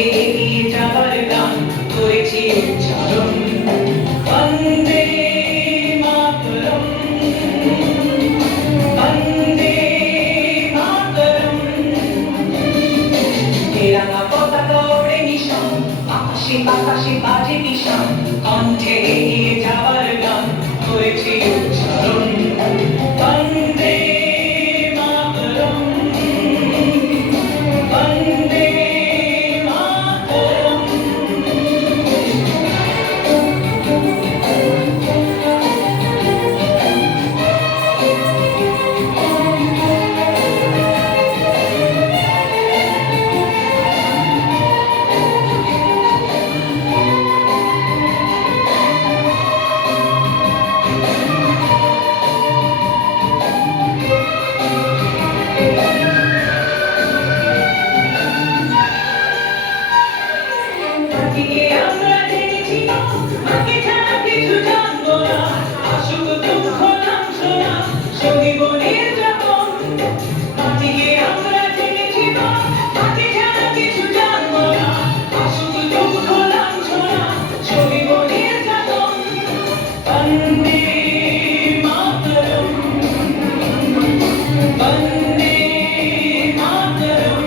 কণ্ঠে এগিয়ে যাবার গান করেছি উচ্চারণ। বন্দে মাতরম, বন্দে মাতরম। তেরাঙ্গা পতাকা ওড়ে নিশান, আকাশে বাতাসে বাজে নিশান, কণ্ঠে এগিয়ে যাবার গান করেছি উচ্চারণ। বন্দে মাতরম, বন্দে মাতরম। মাটিকে আমরা জেনেছি না, মাকে ছাড়া কিছু জানবো না। আসুক দুঃখ লাঞ্ছনা, সহিব নির্যাতন। মাটিকে আমরা জেনেছি না, মাকে ছাড়া কিছু জানবো না। আসুক দুঃখ লাঞ্ছনা, সহিব নির্যাতন। বন্দে মাতরম, বন্দে মাতরম।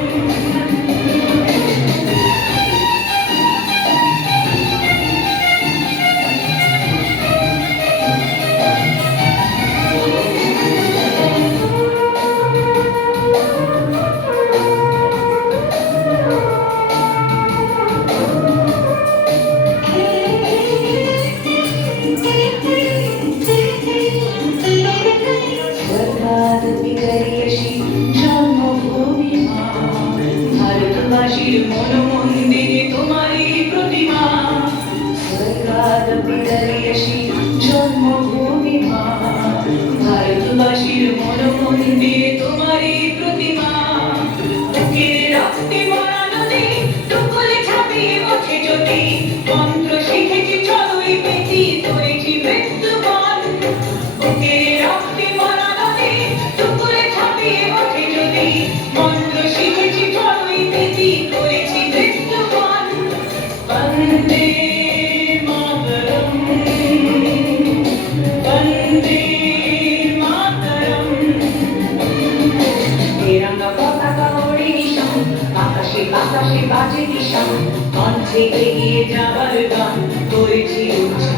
জন্মভূমি মা, ভারতবাসীর মনমন্দিরে তোমারই প্রতিমা। স্বর্গাদ বিদারিয়াসী জন্মভূমি মা, ভারতবাসীর মনমন্দিরে তোমারই প্রতিমা। বুকের রক্তে মরা নদী, টুকরে ছাপিয়ে ওঠে জ্যোতি। মন্ত্র শিখেছি চলোই পেটি, করেছি মৃত্যুবরণ। বুকের রক্তে মরা নদী, টুকরে ছাপিয়ে ওঠে জ্যোতি। মন্ত্র শিখেছি চলোই পেটি, করেছি মৃত্যুবরণ। বন্দে মাতরম, বন্দে মাতরম। তেরাঙ্গা পতাকা ওড়ে নিশান, আকাশে বাতাসে বাজে নিশান, কণ্ঠে এগিয়ে যাবার গান করেছি উচ্চারণ।